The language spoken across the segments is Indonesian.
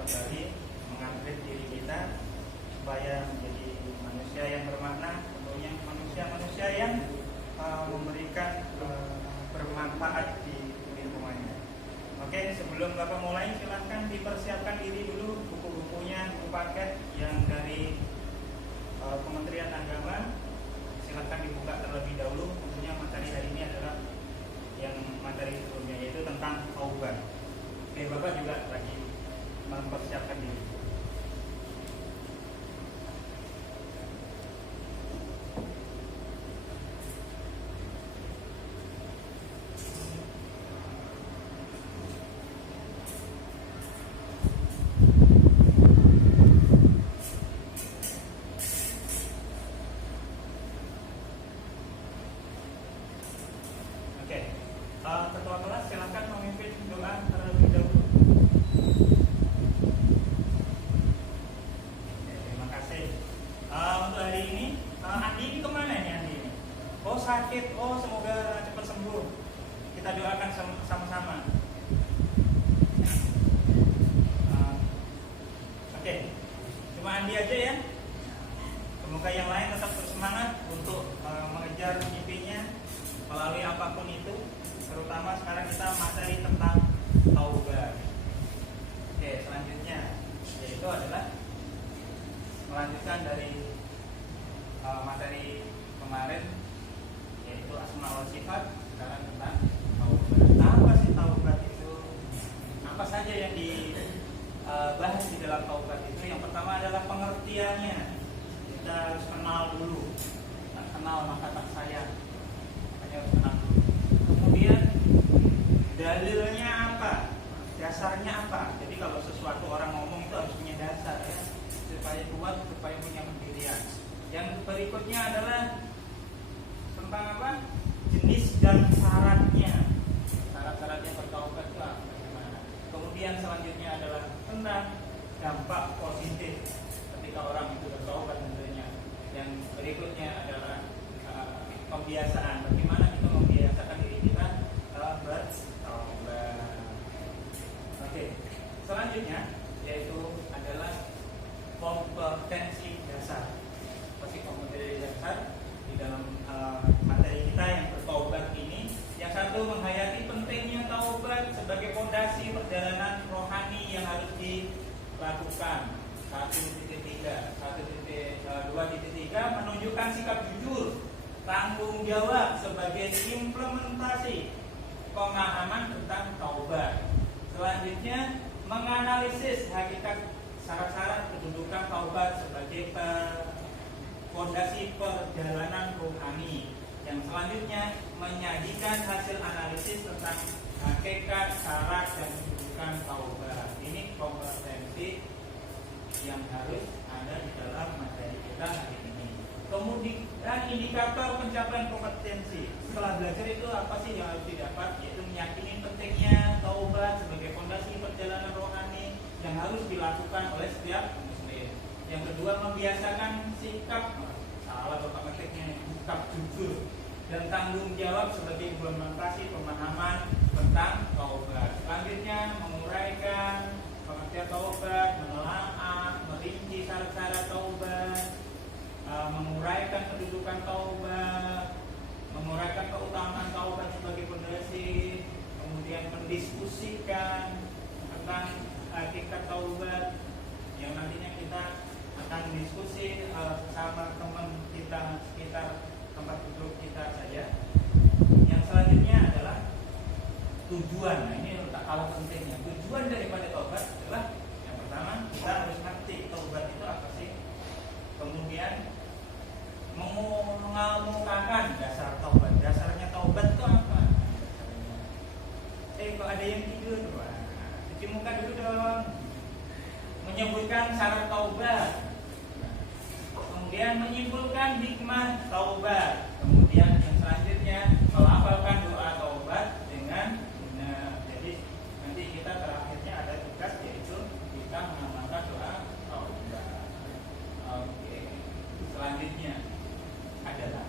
kembali mengupgrade diri kita supaya menjadi manusia yang bermakna, tentunya manusia yang memberikan bermanfaat di lingkungannya. Oke, sebelum Bapak mulai, silahkan dipersiapkan diri dulu buku-bukunya, buku paket yang dari Kementerian Agama. Silahkan dibuka terlebih dahulu. Tentunya materi hari ini adalah yang materi sebelumnya, yaitu tentang taubat. Oke, Bapak juga lagi mempersiapkan diri. Ketua kelas silakan memimpin doa terlebih dahulu. Terima kasih. Untuk hari ini, Andi ini kemana nih Andi ini? Oh sakit, oh semoga cepat sembuh. Kita doakan sama-sama. Oke, cuma Andi aja ya. Semoga yang lain tetap bersemangat untuk mengejar mimpinya melalui apapun itu. Terutama sekarang kita materi tentang taubat. Oke, selanjutnya yaitu adalah melanjutkan dari materi kemarin, yaitu asma wa sifat. Sekarang tentang taubat. Apa sih taubat itu? Apa saja yang dibahas di dalam taubat itu? Yang pertama adalah pengertiannya. Kita harus kenal dulu. Tak kenal maka tak sayang. Makanya harus kenal dulu. Kemudian dalilnya apa? Dasarnya apa? Jadi kalau sesuatu orang ngomong itu harus punya dasar ya, supaya kuat, supaya punya pendirian. Yang berikutnya adalah tentang apa? Jenis dan syaratnya. Syarat-syaratnya bertaubat itu apa? Bagaimana? Kemudian selanjutnya adalah tentang dampak positif ketika orang itu bertaubat tentunya. Yang berikutnya adalah pembiasaan. Bagaimana kita membiasakan diri kita bertaubat. Oke. Selanjutnya yaitu adalah kompetensi dasar. Pasti kompetensi dasar di dalam materi kita yang bertaubat ini. Yang satu, menghayati pentingnya taubat sebagai fondasi perjalanan rohani yang harus dilakukan. 1.3, 2.3 menunjukkan sikap jujur, tanggung jawab sebagai implementasi pemahaman tentang taubat. Selanjutnya, menganalisis hakikat syarat-syarat kedudukan taubat sebagai fondasi perjalanan rohani. Yang selanjutnya, menyajikan hasil analisis tentang hakikat syarat dan kedudukan taubat. Ini kompetensi yang harus ada di dalam materi kita hari ini. Kemudian indikator pencapaian kompetensi. Setelah belajar itu apa sih yang harus didapat? Yaitu meyakini pentingnya taubat sebagai fondasi perjalanan rohani yang harus dilakukan oleh setiap muslim. Yang kedua, membiasakan sikap sikap jujur dan tanggung jawab sebagai implementasi pemahaman tentang taubat. Selanjutnya, menguraikan pengertian taubat, menelaah, merinci syarat-syarat taubat, menguraikan kedudukan taubat, menguraikan keutamaan taubat sebagai fondasi, kemudian mendiskusikan tentang hakikat taubat yang nantinya kita akan diskusi sama teman kita sekitar tempat duduk kita saja. Yang selanjutnya adalah tujuan. Nah, ini tak kalah pentingnya. Tujuan daripada taubat adalah yang pertama, kita harus ngerti taubat itu apa sih. Kemudian mengemukakan dasar taubat. Dasarnya taubat itu apa? Kok ada yang tidur? Wah, cuci muka dulu dong. Menyebutkan syarat taubat. Kemudian menyimpulkan hikmah taubat. Kemudian yang selanjutnya melafalkan doa taubat dengan benar. Jadi nanti kita terakhirnya ada tugas, yaitu kita mengamalkan doa taubat. Oke. Selanjutnya adalah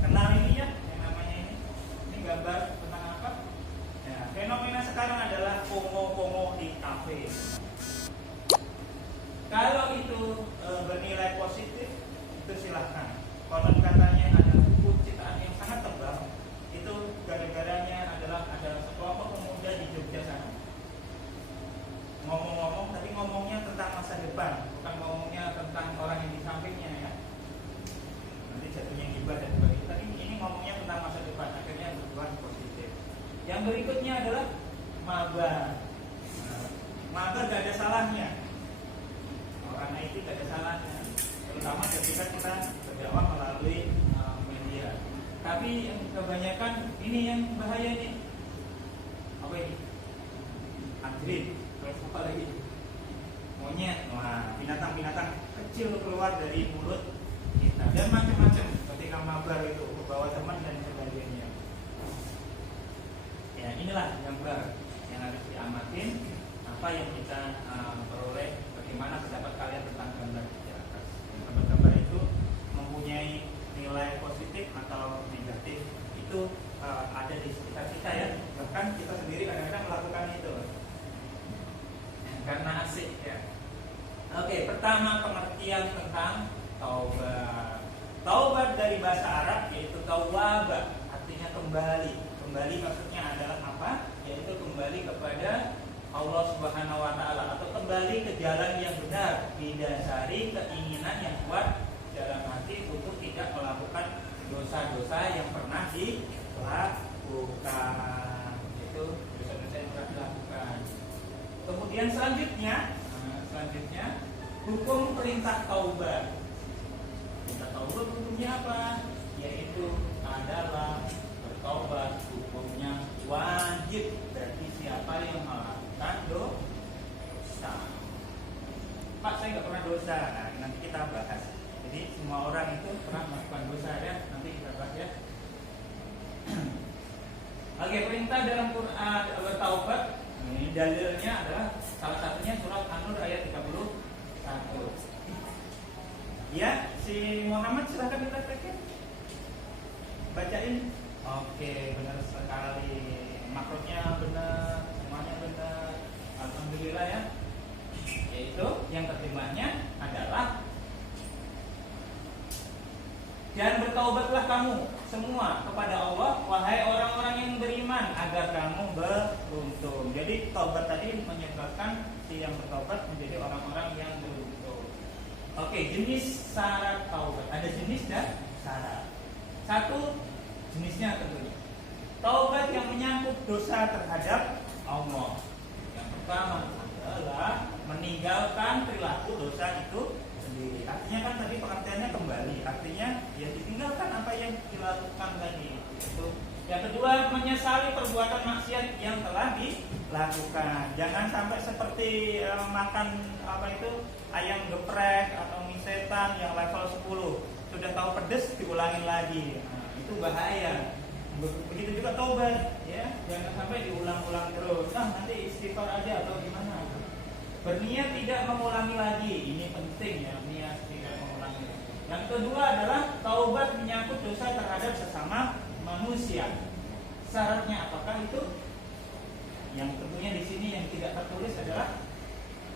kenal ini ya, yang namanya ini. Ini gambar tentang apa? Nah, fenomena sekarang adalah FOMO di kafe. gak ada salahnya. Karena itu gak ada salahnya, terutama ketika kita berdakwah melalui media. Tapi yang kebanyakan ini yang bahaya nih. Apa ini? Anjrit, terus apa lagi? Monyet, wah, binatang-binatang kecil keluar dari mulut kita dan macam-macam ketika mabar itu membawa teman dan sebagainya. Ya inilah gambar yang harus diamatin, apa yang kita peroleh, bagaimana pendapat kalian tentang gambar di atas. Gambar-gambar itu mempunyai nilai positif atau negatif itu ada di sekitar kita ya, bahkan kita sendiri kadang-kadang melakukan itu karena asik ya. Oke, pertama pengertian tentang taubat. Taubat dari bahasa Arab yaitu tawwaba, artinya kembali. Kembali maksudnya adalah apa? Yaitu kembali kepada Allah Subhanahu wa taala atau kembali ke jalan yang benar, didasari keinginan yang kuat dalam hati untuk tidak melakukan dosa-dosa yang pernah dilakukan. Itu dosa-dosa yang pernah dilakukan. Kemudian selanjutnya hukum perintah taubat. Perintah taubat hukumnya apa? Yaitu adalah bertaubat hukumnya wajib. Berarti siapa yang melakukan dosa? Pak, saya nggak pernah dosa. Nah, nanti kita bahas. Jadi semua orang itu pernah melakukan dosa ya. Nanti kita bahas ya. Oke, perintah dalam Quran bertaubat. Ini dalilnya adalah salah satunya surat An-Nur ayat 31. Ya, si Muhammad silahkan dipraktekin. Bacain. Oke, benar sekali. Makrotnya benar, semuanya benar. Alhamdulillah ya. Yaitu yang terjemahnya adalah dan bertaubatlah kamu semua kepada Allah, wahai orang-orang yang beriman, agar kamu beruntung. Jadi taubat tadi menyebabkan si yang bertaubat menjadi orang-orang yang beruntung. Oke, jenis syarat taubat. Ada jenis dan syarat. Satu, jenisnya tentunya taubat yang menyangkut dosa terhadap Allah. Yang pertama adalah meninggalkan perilaku dosa itu sendiri. Artinya kan tadi pengertiannya kembali, artinya ya ditinggalkan apa yang dilakukan tadi. Itu. Yang kedua, menyesali perbuatan maksiat yang telah dilakukan. Jangan sampai seperti makan apa itu ayam geprek atau mie setan yang level 10. Sudah tahu pedes diulangi lagi. Nah, itu bahaya. Begitu juga taubat, ya. Jangan sampai diulang-ulang terus. Nanti istighfar aja atau gimana. Berniat tidak mengulangi lagi, ini penting ya, niat tidak mengulangi. Yang kedua adalah taubat menyangkut dosa terhadap sesama manusia. Syaratnya apakah itu? Yang tentunya di sini yang tidak tertulis adalah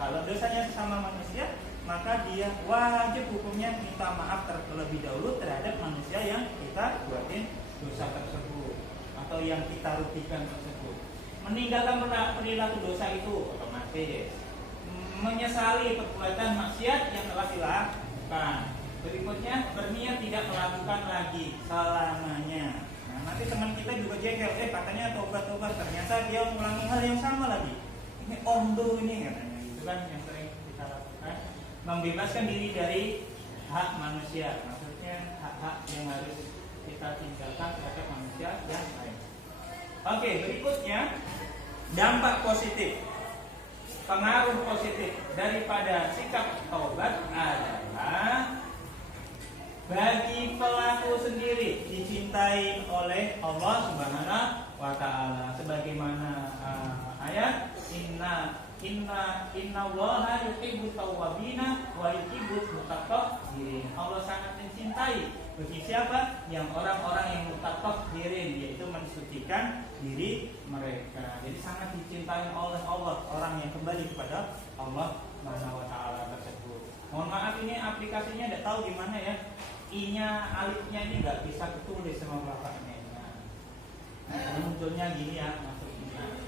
kalau dosanya sesama manusia, maka dia wajib hukumnya minta maaf terlebih dahulu terhadap manusia yang kita buatin dosa tersebut atau yang kita rugikan tersebut. Meninggalkan perilaku dosa itu otomatis. Menyesali perbuatan maksiat yang telah dilakukan. Berikutnya, berniat tidak melakukan lagi selamanya. Nah, nanti teman kita juga jengkel, katanya tobat-tobat, ternyata dia mengulangi hal yang sama lagi. Ini omdo ini katanya, itu kan yang sering kita lakukan. Membebaskan diri dari hak manusia, maksudnya hak-hak yang harus kita tinggalkan terhadap manusia yang lain. Oke, berikutnya dampak positif. Pengaruh positif daripada sikap taubat adalah bagi pelaku sendiri dicintai oleh Allah Subhanahu wa taala sebagaimana ayat inna Allaha yuhibbut tawwabina wa yuhibbul mutatahhirin. Allah sangat mencintai bagi siapa? Yang orang-orang yang mutatahhirin, yaitu mensucikan diri mereka. Jadi sangat dicintai oleh Allah orang yang kembali kepada Allah Subhanahu wa taala tersebut. Mohon maaf ini aplikasinya tidak tahu gimana ya. I-nya, alifnya ini nggak bisa ketulis sama bapaknya. Nah, munculnya gini ya maksudnya.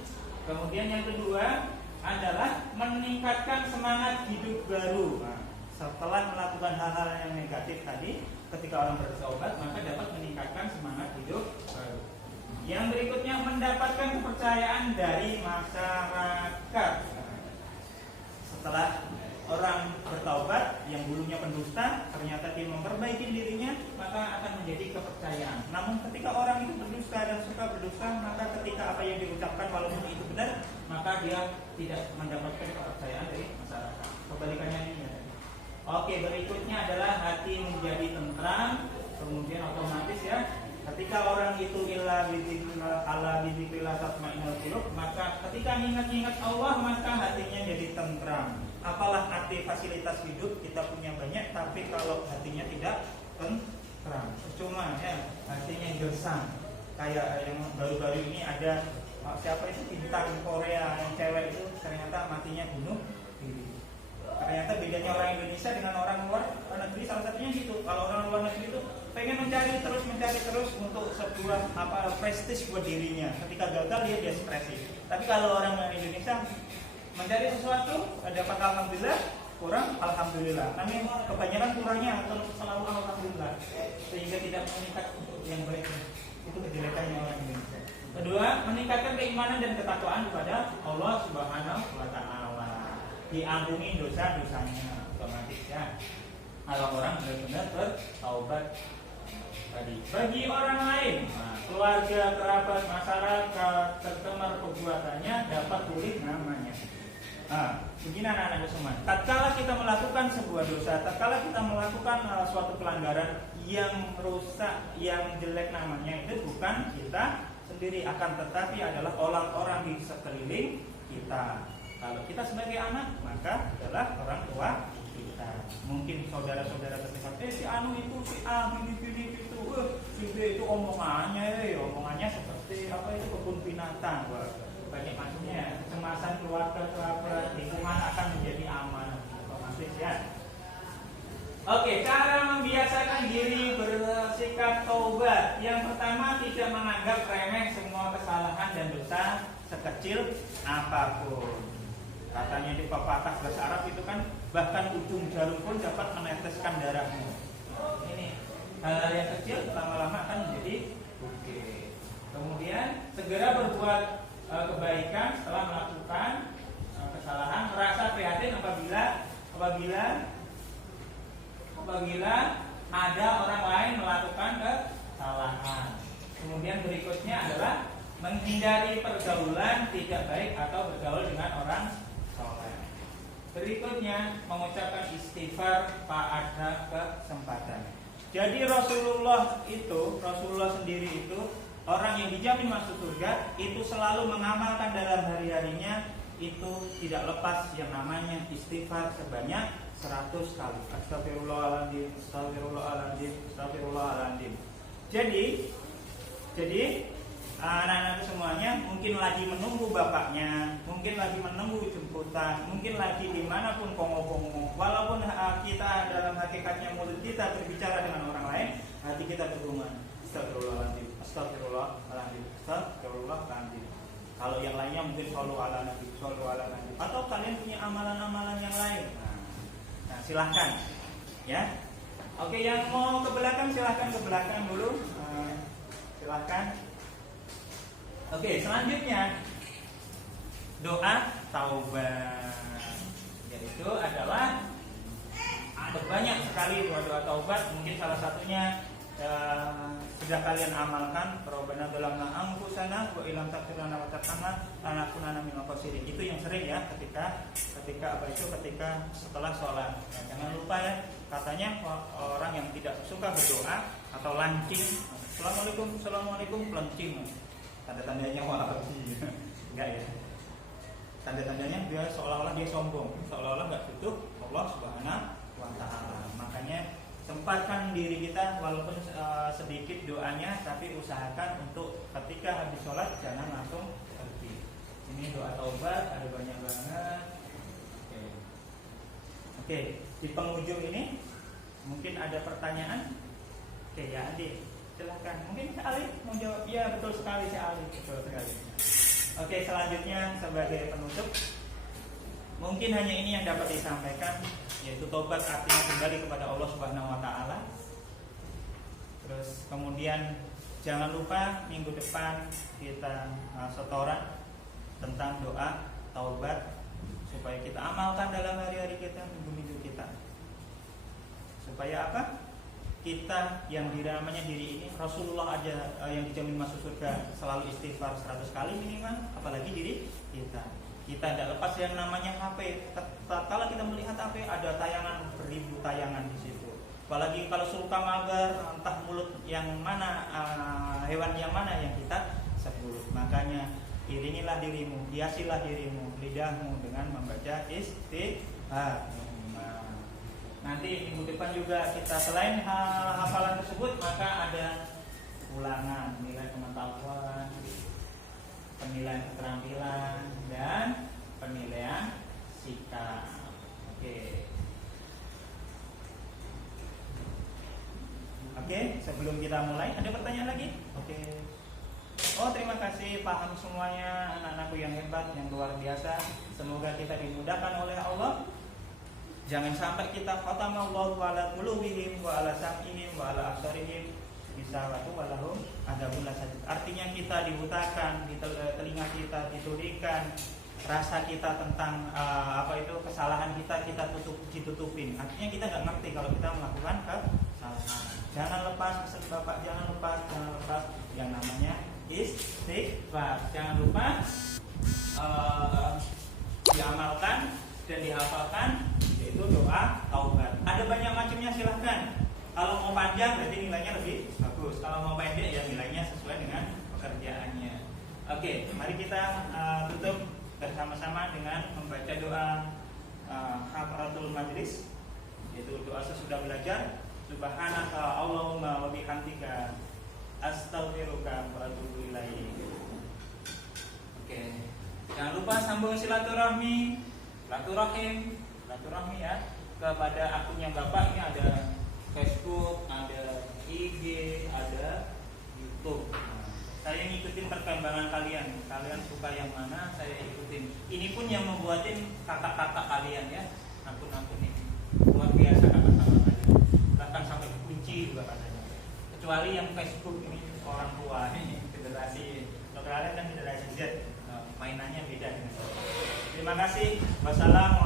Kemudian yang kedua adalah meningkatkan semangat hidup baru. Nah, setelah melakukan hal-hal yang negatif tadi, ketika orang bertaubat maka dapat meningkatkan semangat hidup baru. Yang berikutnya mendapatkan kepercayaan dari masyarakat. setelah orang bertaubat yang dulunya pendusta, ternyata dia memperbaiki dirinya, maka akan menjadi kepercayaan. Namun ketika orang itu berdusta dan suka berdusta, maka ketika apa yang diucapkan walaupun itu benar, maka dia tidak mendapatkan kepercayaan dari masyarakat. Kebalikannya ini ya. Oke, berikutnya adalah hati menjadi tentram. Kemudian otomatis ya, ketika orang itu illa bidzikrillah tatmainnul qulub, maka ketika ingat-ingat Allah maka hatinya jadi tentram. Apalah arti fasilitas hidup kita punya banyak, tapi kalau hatinya tidak tentram, percuma ya, hatinya gersang. Kayak yang baru-baru ini ada siapa itu bintang Korea yang cewek itu ternyata matinya bunuh diri. Ternyata bedanya orang Indonesia dengan orang luar negeri salah satunya gitu. Kalau orang luar negeri itu pengen mencari terus untuk sebuah prestis buat dirinya. Ketika gagal dia depresi. Tapi kalau orang Indonesia mencari sesuatu, dapat alhamdulillah, kurang alhamdulillah. Kami kebanyakan kurangnya atau selalu alhamdulillah, sehingga tidak meningkat yang baik. Itu kejelekannya orang Indonesia. Kedua, meningkatkan keimanan dan ketakwaan kepada Allah Subhanahu wa Ta'ala. Diampuni dosa-dosanya otomatis ya. Kalau orang benar-benar bertaubat tadi. Bagi orang lain, keluarga, kerabat, masyarakat, tercemar perbuatannya dapat tulis namanya. Begini anak-anak semua. Tatkala kita melakukan sebuah dosa, tatkala kita melakukan suatu pelanggaran yang rusak, yang jelek namanya, itu bukan kita sendiri, akan tetapi adalah orang-orang di sekeliling kita. Kalau kita sebagai anak, maka adalah orang tua kita. Mungkin saudara-saudara terdekat, si Anu itu, si A, gini itu, si B itu omongannya seperti apa itu kebun binatang. Banyak maksudnya kecemasan keluarga, lingkungan akan menjadi aman otomatis ya. Oke, cara membiasakan diri bersikap taubat. Yang pertama, tidak menganggap remeh semua kesalahan dan dosa sekecil apapun. Katanya di pepatah bahasa Arab itu kan, bahkan ujung jarum pun dapat meneteskan darahmu. Ini hal yang kecil lama-lama akan menjadi bukit. Kemudian segera berbuat kebaikan setelah melakukan kesalahan, merasa prihatin apabila ada orang lain melakukan kesalahan. Kemudian berikutnya adalah menghindari pergaulan tidak baik atau bergaul dengan orang soleh. Berikutnya mengucapkan istighfar pada kesempatan. Jadi Rasulullah sendiri itu orang yang dijamin masuk surga itu selalu mengamalkan dalam hari-harinya itu tidak lepas yang namanya istighfar sebanyak 100 kali. Astagfirullahaladzim, astagfirullahaladzim, astagfirullahaladzim. Jadi anak-anak semuanya mungkin lagi menunggu bapaknya, mungkin lagi menunggu jemputan, mungkin lagi dimanapun kongo-kongo. Walaupun kita dalam hakikatnya mulut kita berbicara dengan orang lain, hati kita bergumam astagfirullahaladzim, astagfirullahaladzim, astagfirullahaladzim. Kalau yang lainnya mungkin shollu ala nabi, atau kalian punya amalan-amalan yang lain. Nah, silahkan ya. Oke, yang mau ke belakang silahkan ke belakang dulu. Silahkan. Oke, selanjutnya doa taubat. Yaitu adalah ada banyak sekali doa taubat. Mungkin salah satunya sudah kalian amalkan, Rabbana dzalamna anfusana wa illam taghfir lana wa tarhamna lanakunanna minal khasirin. Itu yang sering ya ketika setelah sholat. Nah, jangan lupa ya, katanya orang yang tidak suka berdoa atau lancing, assalamualaikum lancing. Tanda-tandanya enggak ya. Tanda-tandanya dia seolah-olah dia sombong, seolah-olah enggak butuh Allah Subhanahu wa Ta'ala. Makanya sempatkan diri kita walaupun sedikit doanya, tapi usahakan untuk ketika habis sholat jangan langsung pergi. Ini doa taubat ada banyak banget. Oke, di penghujung ini mungkin ada pertanyaan. Oke ya Adi, silahkan. Mungkin Cik Ali mau jawab. Ya betul sekali Cik Ali, betul sekali. Oke, selanjutnya sebagai penutup, mungkin hanya ini yang dapat disampaikan, yaitu tobat artinya kembali kepada Allah Subhanahu wa Ta'ala. Terus kemudian jangan lupa minggu depan kita setoran tentang doa taubat supaya kita amalkan dalam hari-hari kita, minggu-minggu kita. Supaya apa? Kita yang namanya diri ini, Rasulullah aja yang dijamin masuk surga selalu istighfar 100 kali minimal, apalagi diri kita. Kita tidak lepas yang namanya HP. Kalau kita melihat HP ada tayangan beribu tayangan di situ. Apalagi kalau suka mabar, entah mulut yang mana, hewan yang mana yang kita sebut. Makanya iringilah dirimu, hiasilah dirimu, lidahmu dengan membaca istighfar. Nanti minggu depan juga kita selain hafalan tersebut, maka ada ulangan nilai pengetahuan, penilaian keterampilan, dan penilaian sikap. Oke, sebelum kita mulai, ada pertanyaan lagi? Oke. Oh, terima kasih, paham semuanya, anak-anakku yang hebat, yang luar biasa. Semoga kita dimudahkan oleh Allah. Jangan sampai kita khatamallahu ala qulubihim wa ala sam'ihim wa ala absarihim bisawatu walahum adzabun lasyadid. Artinya kita dibutakan, di telinga kita ditulikan, rasa kita tentang kesalahan kita ditutupin. Artinya kita nggak ngerti kalau kita melakukan kesalahan. Jangan lepas pesan Bapak, jangan lepas yang namanya istighfar. Jangan lupa diamalkan dan dihafalkan, yaitu doa taubat. Ada banyak macamnya, silahkan. Kalau mau panjang berarti nilainya lebih bagus. Kalau mau pendek ya nilainya sesuai dengan pekerjaannya. Oke, mari kita tutup bersama-sama dengan membaca doa Hafaratul Majlis, yaitu doa sesudah belajar. Subhanaka Allahumma wa bihamdika astaghfiruka wa atubu ilaik. Oke. Jangan lupa sambung silaturahmi ya kepada akunnya Bapak. Ini ada Facebook, ada IG, ada YouTube. Saya ngikutin perkembangan kalian. Kalian suka yang mana, saya ikutin. Ini pun yang membuatin kakak-kakak kalian ya, akun-akun ini. Luar biasa kakak-kakak kalian. Bahkan sampai kunci juga katanya. Kecuali yang Facebook ini orang tua ini generasi. Kalau kalian kan generasi Z, mainannya beda dengan saya. Terima kasih. Wassalamualaikum.